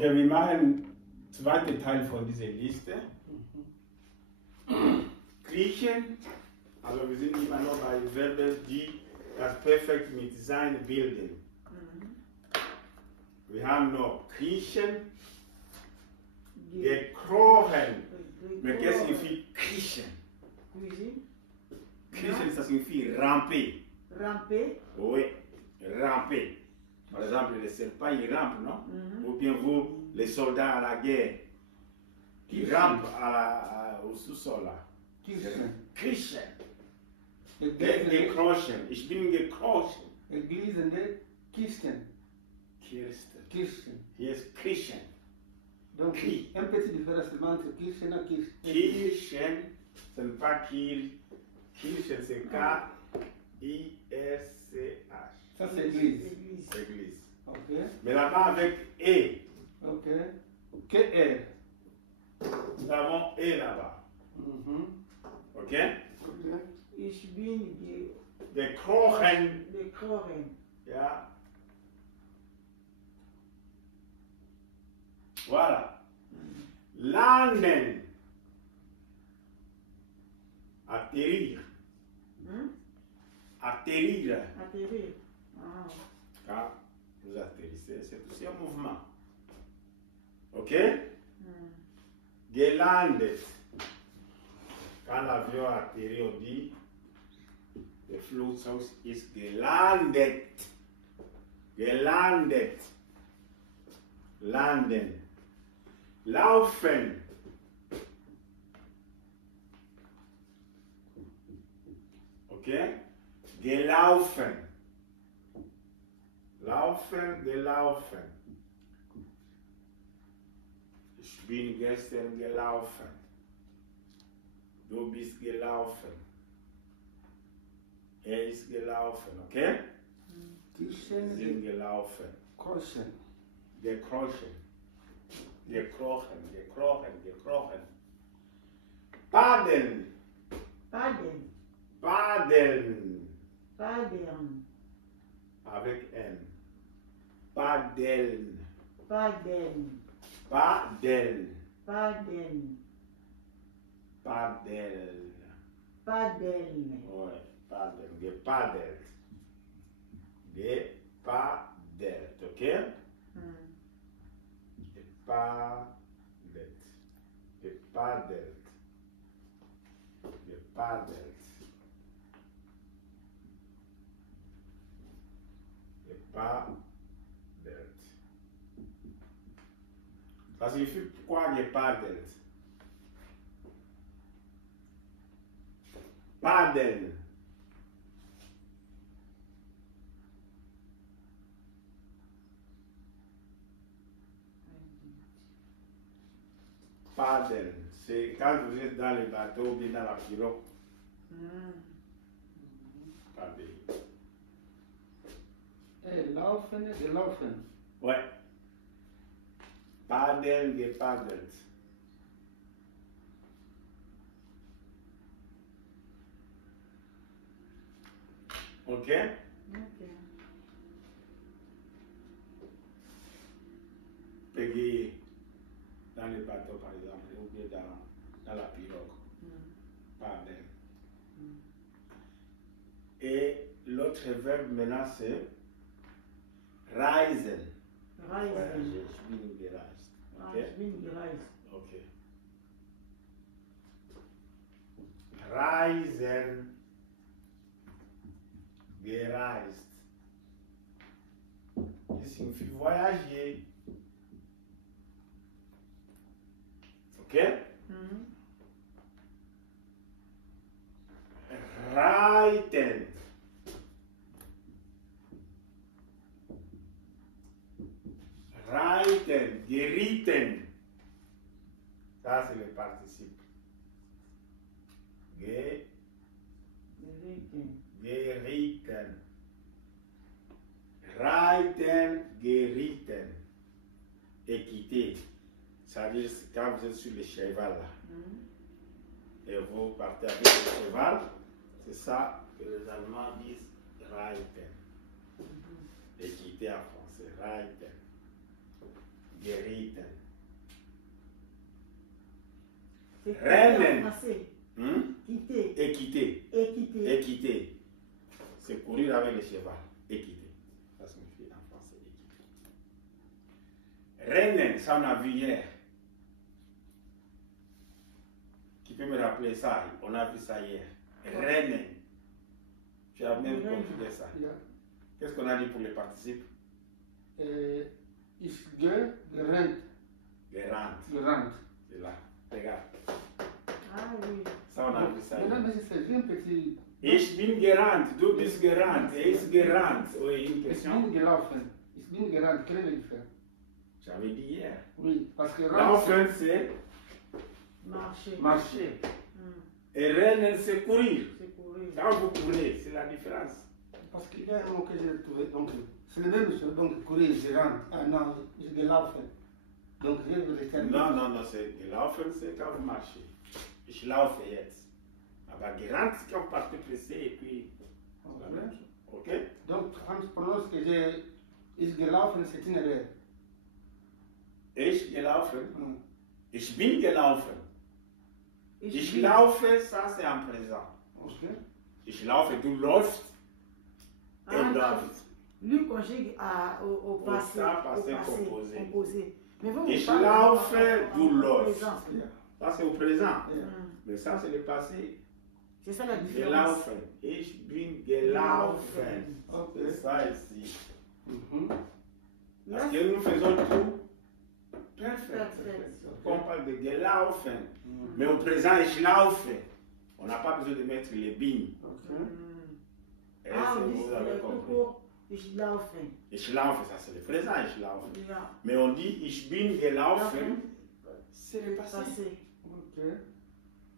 Okay, wir machen den zweiten Teil von dieser Liste. Kriechen, also wir sind immer noch bei Verben, die das Perfekt mit sein bilden. Wir haben noch kriechen, gekrochen. Mais qu'est-ce que signifie kriechen? Kriechen, ça signifie ramper. Ramper? Oui, ramper. Par exemple, les serpents, ils rampent, non? Ou bien vous, les soldats à la guerre, qui rampent au sous-sol là. Kriechen. Gekrochen. Ich bin gekrochen. Eglise Kisten. Kirsten. Hier ist Kriechen. Donc, un petit différencement entre Kirchen et Kirchen. Kirchen, ce n'est pas Kirchen, c'est K-I-R-C-H. Ça, c'est Église. Église. Ok. Mais là-bas avec E. Ok. Que R. Nous avons E là-bas. Ok? Ich bin Gekrochen. gekrochen. Ja. Voilà. Landen. Atterrir. Atterrir. Atterrir. Ah. Quand vous atterrissez, c'est aussi un mouvement. Ok? Gelandet. Quand l'avion atterrit, on dit the Flugzeug ist gelandet. Gelandet. Landen. Laufen. Okay? Gelaufen. Laufen, gelaufen. Ich bin gestern gelaufen. Du bist gelaufen. Er ist gelaufen, okay? Sie sind gelaufen. Krochen. Gekrochen. Gekrochen, gekrochen, gekrochen. Paddeln. Paddeln. Paddeln. Paddeln. Avec N. Paddeln. Paddeln. Paddeln. Paddeln. Paddeln. Paddeln. Ouais, paddeln. Gepaddelt. Gepaddelt, ok? Gepaddelt. Gepaddelt. Gepaddelt. Gepaddelt. Ça signifie pourquoi gepaddelt? Paddeln. Paddeln. C'est quand vous êtes dans le bateau ou bien dans la pirogue. Paddeln. Laufen, gelaufen. Ouais. Paddeln, gepaddelt. Ok? Ok. Payer dans le bateau, par exemple, ou bien dans la pirogue. Paddle. Et l'autre verbe maintenant c'est reisen. Reisen. Voyager. Ich bin gereist. Ah, Okay? ich bin gereist. Okay. Reisen. Gereist. Il signifie voyager. Ok? Reiten. Reiten. Geritten. Ça, c'est le participe. Geritten. Reiten, geritten. Équiter. Ça veut dire quand vous êtes sur le cheval là. Et vous partez avec le cheval, c'est ça que les Allemands disent reiten. Équiter en français, reiten. gerieten. C'est Rennen. en français. Quitter. Équité. Équiter. Équité. C'est courir avec le cheval. Équité. Ça signifie en français équité. Rennen, ça on a vu hier. Qui peut me rappeler ça? On a vu ça hier. Rennen. Tu as même conjugué ça. Ja. Qu'est-ce qu'on a dit pour les participes? Is gerend. Gerant. Gerand. C'est là. Regarde. Ah oui. Ça on a vu ça Maintenant, hier. mais c'est un petit. Ich bin gerannt, du bist gerannt, er ist gerannt. Oui, une Ich question. bin gelaufen. Ich bin gerannt. Quelle est la différence? J'avais dit hier. Oui, parce que Laufen, c'est Marcher. marcher. Hmm. Et rennen, c'est courir. C'est courir. Quand vous courez, c'est la différence. Parce qu'il y a un mot que j'ai trouvé, donc c'est le même chose, donc courir, je rentre. Ah non, je gelaufen. Donc je vais rester. Non, non, non, c'est gelaufen, c'est quand vous marchez. Ich laufe jetzt. Aber gerannt, c'est quand vous partez pressé et puis. C'est la même chose. Ok? Donc quand je prononce que j'ai is gelaufen, c'est une erreur. Ich gelaufen. Hmm. Ich bin gelaufen. Ich laufe, ça c'est en présent. Ok. Ich laufe, du läufst. Ah, Er non. läuft. Lui conjugue au passé. ça, passé au composé. Mais vous, Ich parlez laufe, en du läufst. présent. Yeah. Ça c'est au présent. Yeah. Hmm. Mais ça c'est le passé. C'est ça la différence. Gelaufen. Ich bin gelaufen. Ok. C'est ça ici. Mhm. Parce que nous faisons tout perfect. Perfect. On parle de gelaufen. Mhm. Mais au présent, ich laufe. On n'a pas besoin de mettre les bin. Ok. Hmm. Et Ah c'est- oui, vous avez c'est tout compris. court. Ich laufe. Ich laufe, ça c'est le présent, ich laufe. Ja. Mais on dit ich bin gelaufen, c'est le passé. Passé. Ok.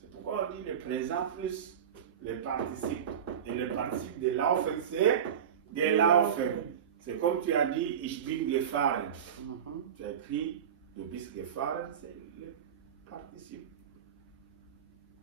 C'est pourquoi on dit le présent plus le participe. Et le participe de laufen, c'est gelaufen. C'est comme tu as dit, ich bin gefahren. Mhm. Tu as écrit, du bist gefahren, c'est le participe.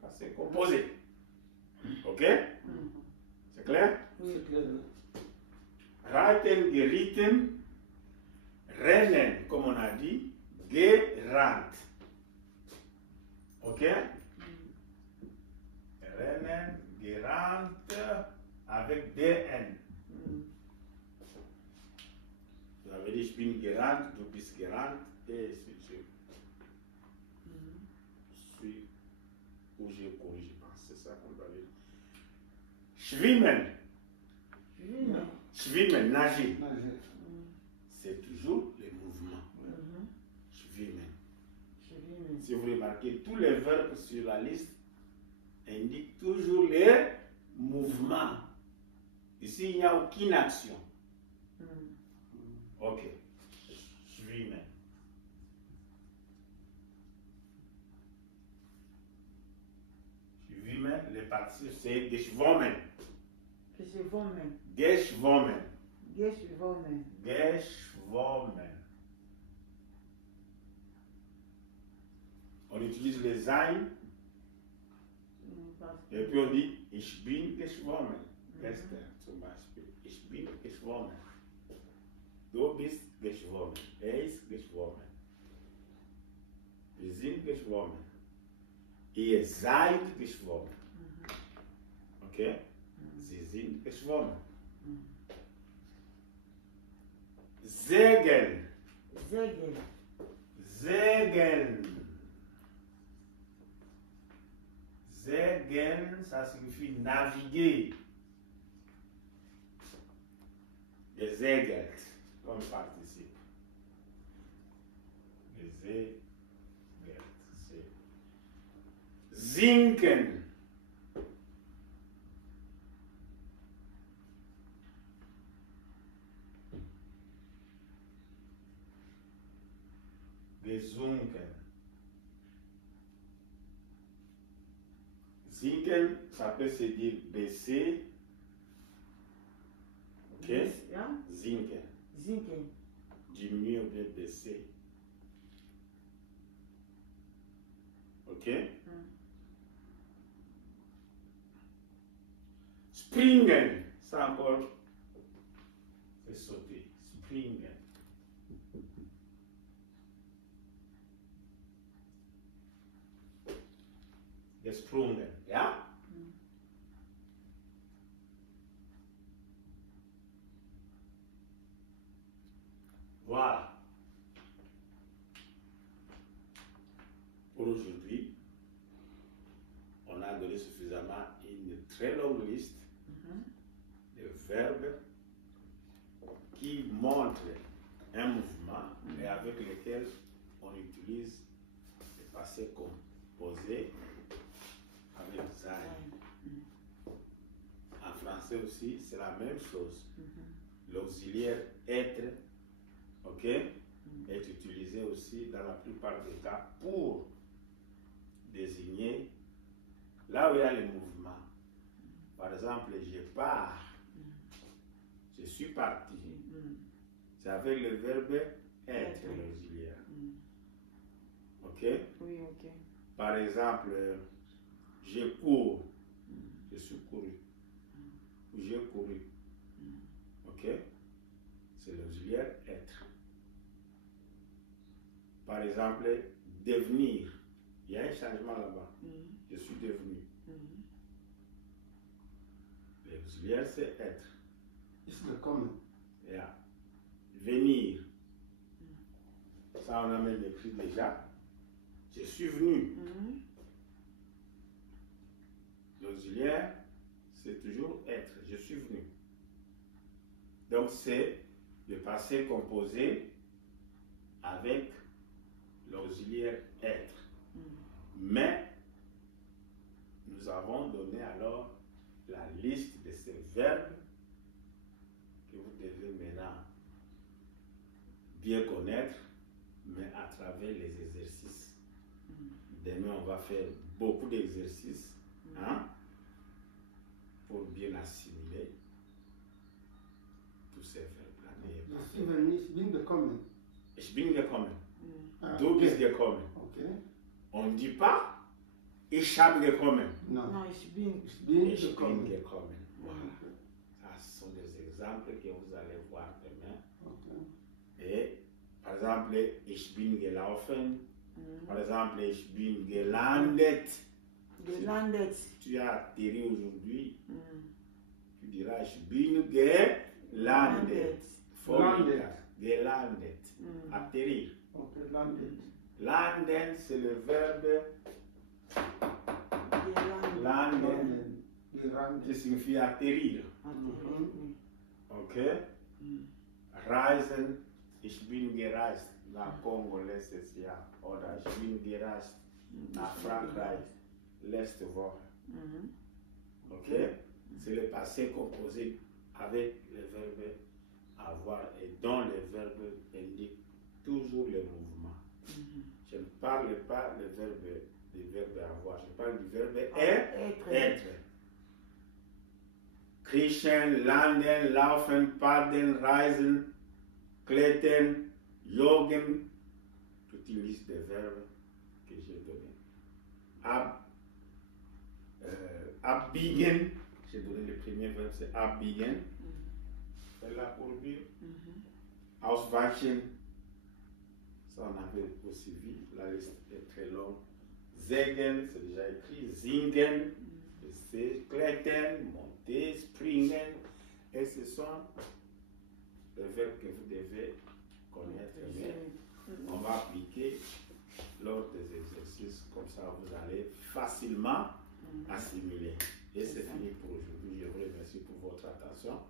Passé composé. Ok? Hmm. C'est clair? C'est clair. Reiten, geritten, rennen, comme on a dit, gerannt. Ok? Rennen, gerannt, avec DN. Hmm. Vous avez dit, ich bin gerannt, du bist gerannt, et ainsi de suite. Hmm. Je suis où j'ai corrigé, je pense, c'est ça qu'on doit dire. Schwimmen, Schwimmen. schwimmen, nager, Nager. Hmm. c'est toujours le mouvement. Mhm. Schwimmen. Schwimmen. Si vous remarquez, tous les verbes sur la liste indiquent toujours les mouvements. Ici, il n'y a aucune action. Hmm. Ok. Schwimmen. Schwimmen, les participes, c'est geschwommen. Geschwommen. Geschwommen. Geschwommen. Geschwommen. On utilise les ein Hmm, parce que- et puis on dit ich bin geschwommen. Gestern zum Beispiel. Ich bin geschwommen. Du bist geschwommen. Er ist geschwommen. Wir sind geschwommen. Ihr seid geschwommen. Okay? Sie sind geschwommen. Segeln. Segeln. Segeln. Segeln, ça signifie naviguer. Gesegelt, comme participe. Gesegelt. c'est Sinken. Gesunken. Sinken, ça peut se dire baisser. Ok? Ja? Sinken. Sinken. Diminuer ou bien baisser. Ok? Springen. Ça encore, c'est sauter. Springen. gesprungen. Ja? Voilà. Pour aujourd'hui, on a donné suffisamment une très longue liste de verbes qui montrent un mouvement et avec lesquels on utilise le passé composé avec sein. En français aussi, c'est la même chose. L'auxiliaire être, ok, est utilisé aussi dans la plupart des cas pour désigner là où il y a les mouvements. Par exemple, je pars, je suis parti. C'est avec le verbe être l'auxiliaire. Ok? Oui, ok. Par exemple, je cours, je suis couru. Ou j'ai couru. Ok? C'est l'auxiliaire être. Par exemple, devenir. Il y a un changement là-bas. Je suis devenu. L'auxiliaire, c'est être. It's the comment. Yeah. Venir. Ça, on a même écrit déjà. Je suis venu. L'auxiliaire, c'est toujours être. Je suis venu. Donc, c'est le passé composé avec l'auxiliaire être. Mais, nous avons donné alors la liste de ces verbes que vous devez maintenant bien connaître, mais à travers les exercices. Demain, on va faire beaucoup d'exercices pour bien assimiler tous ces verbes-là. Ich bin gekommen. Ich bin gekommen. Ah, Du bist gekommen. Okay. On ne dit pas ich habe gekommen. Non. Non, ich bin. Ich bin Ich bin gekommen. gekommen. Voilà. Ça, ce sont des exemples que vous allez voir demain. Okay. Et par exemple, ich bin gelaufen. Par exemple, ich bin gelandet. Gelandet. Tu as atterri aujourd'hui. Tu diras ich bin gelandet. Gelandet. Atterrir. Okay, landed. Landen, c'est le verbe landen qui Gelandet. signifie atterrir. Ok? Reisen, ich bin gereist nach Kongo letztes Jahr. Oder ich bin gereist nach Frankreich letzte Woche. Ok? C'est le passé composé avec le verbe avoir et dont le verbe indique toujours le mouvement. Je ne parle pas du verbe avoir, je parle du verbe être. Kriechen, landen, laufen, paddeln, reisen, klettern, joggen, toute une liste de verbes que j'ai donné. Abbiegen, j'ai donné le premier verbe, c'est abbiegen. C'est là pour dire. Ausweichen, ça on avait aussi vu, la liste est très longue. Sägen, c'est déjà écrit. Singen, c'est klettern, monter, springen. Et ce sont les verbes que vous devez connaître. Mais on va appliquer lors des exercices, comme ça vous allez facilement assimiler. Et c'est fini pour aujourd'hui. Je vous remercie pour votre attention.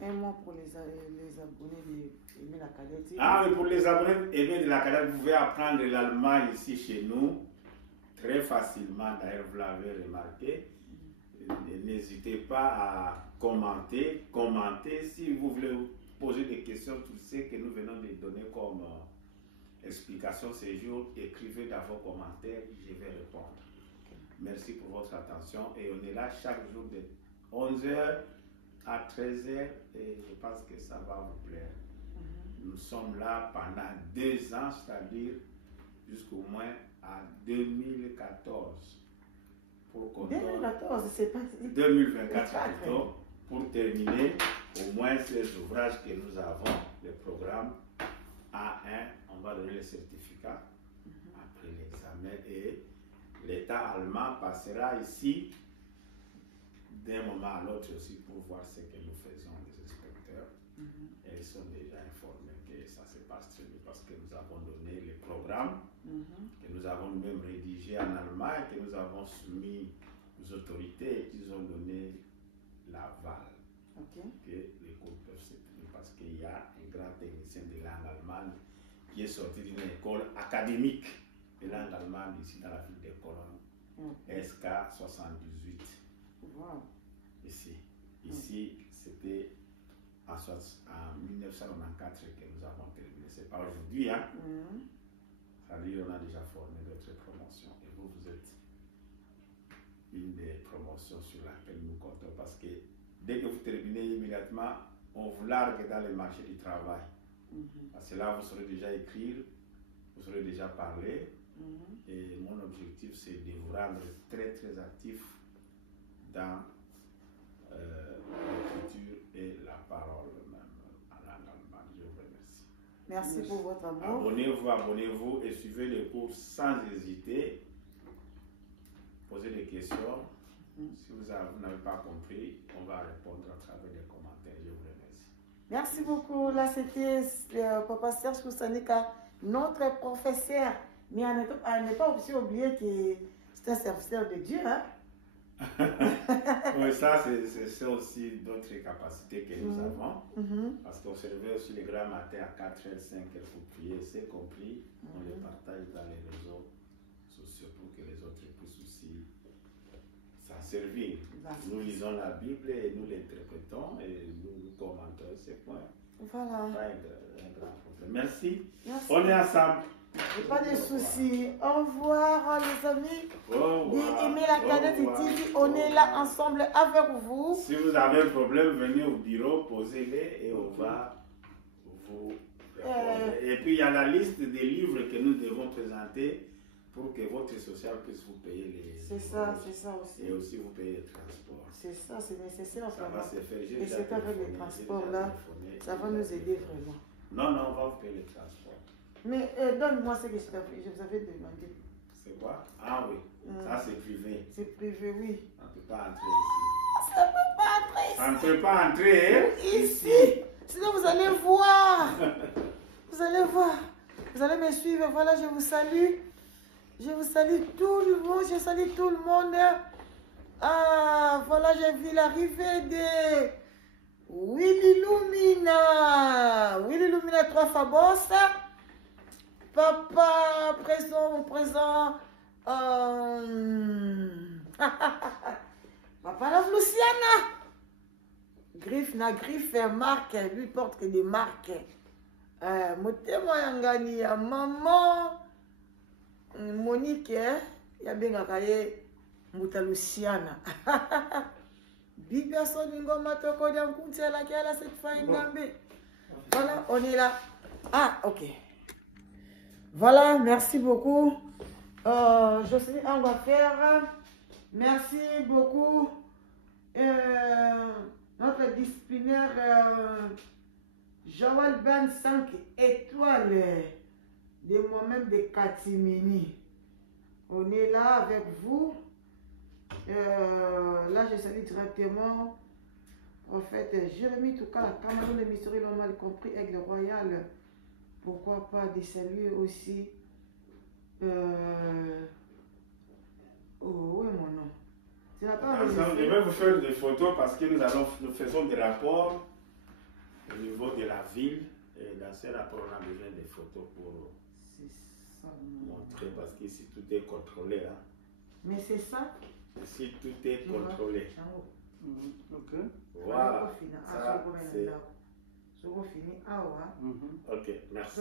Un mot pour les abonnés de Aimer la Cadette. Ah oui, pour les abonnés Aimer de la Cadette, vous pouvez apprendre l'allemand ici chez nous très facilement. D'ailleurs, vous l'avez remarqué. N'hésitez pas à commenter. Si vous voulez poser des questions, tout ce que nous venons de donner comme explication ces jours, écrivez dans vos commentaires, je vais répondre. Merci pour votre attention et on est là chaque jour de 11h à 13h et je pense que ça va vous plaire. Nous sommes là pendant 2 ans, c'est-à-dire jusqu'au moins à 2014. Pour 2014, c'est pas... 2024 plutôt, pour terminer au moins ces ouvrages que nous avons, le programme A1, on va donner le certificat. Après l'examen et l'État allemand passera ici d'un moment à l'autre aussi pour voir ce que nous faisons, les inspecteurs. Et ils sont déjà informés que ça se passe très bien parce que nous avons donné les programmes, que nous avons même rédigés en allemand et que nous avons soumis aux autorités et qu'ils ont donné l'aval. Que les cours peuvent se tenir parce qu'il y a un grand technicien de langue allemande qui est sorti d'une école académique de langue allemande ici dans la ville de Cologne, SK 78. Wow. Ici c'était en 1994 que nous avons terminé. C'est pas aujourd'hui, hein? Ça veut dire qu'on a déjà formé d'autres promotions. Et vous, vous êtes une des promotions sur laquelle nous comptons parce que dès que vous terminez immédiatement, on vous largue dans le marché du travail. Parce que là, vous saurez déjà écrire, vous saurez déjà parler. Et mon objectif, c'est de vous rendre très, très actif dans l'écriture et la parole même en langue allemande. Je vous remercie. Merci pour votre amour. Abonnez-vous et suivez les cours sans hésiter. Posez des questions. Si vous n'avez pas compris, on va répondre à travers les commentaires. Je vous remercie. Merci beaucoup. Là, c'était Papa Serge Koussanika, notre professeur. Mais à ne pas aussi oublier que c'est un serviteur de Dieu. Hein? Oui, ça, c'est aussi d'autres capacités que nous avons. Parce qu'on se réveille aussi les grands matins à 4h, 5h pour prier. C'est compris. On les partage dans les réseaux sociaux pour que les autres puissent aussi s'en servir. Nous lisons la Bible et nous l'interprétons et nous commentons ces points. Voilà. Pas un grand problème. Merci. Merci. On est ensemble. Pas de soucis. Au revoir, les amis. Aimez la Canette TV. On est là ensemble avec vous. Si vous avez un problème, venez au bureau, posez-les et on va vous répondre. Et puis il y a la liste des livres que nous devons présenter pour que votre social puisse vous payer les. C'est ça aussi. Et aussi vous payer le transport. C'est ça, c'est nécessaire. Ça va se faire. Et c'est avec le transport là, ça va nous aider vraiment. Non, on va vous payer le transport. Mais donne-moi ce que je vous avais demandé. C'est quoi? Ah oui, ça c'est privé. C'est privé, oui. On ne peut pas entrer ici. Ça ne peut pas entrer ici. Ça ne peut pas entrer ici. Sinon vous allez voir. Vous allez voir. Vous allez me suivre. Voilà, je vous salue. Je vous salue tout le monde. Je salue tout le monde. Ah, voilà, j'ai vu l'arrivée de Willy Lumina. Willy Lumina 3 Fabos. Papa, présent. Papa la Luciana. Griffe, marque. Lui porte que des marques. Motema Yangani, ya maman. Monique, ya bengaka ye Muta Luciana. Big personne, ngoma toko dia mkuntela kiala cette fois ngambe. Voilà, on est là. Ah, ok. Voilà, merci beaucoup. Jocelyne, on va faire. Merci beaucoup. Notre disciplinaire Joël Ben 5 étoiles de moi-même de Katimini. On est là avec vous. Là, je salue directement prophète Jérémie Touka, Cameroun, le mystery l'ont mal compris, Aigle Royal. Pourquoi pas de saluer aussi. Oh, oui, mon nom. Je vais vous faire des photos parce que nous faisons des rapports au niveau de la ville. Et dans ces rapports, on a besoin de photos pour montrer parce qu'ici tout est contrôlé. Hein. Mais c'est ça? Ici tout est contrôlé. Ok. Voilà. Ça, c'est... Ok, merci.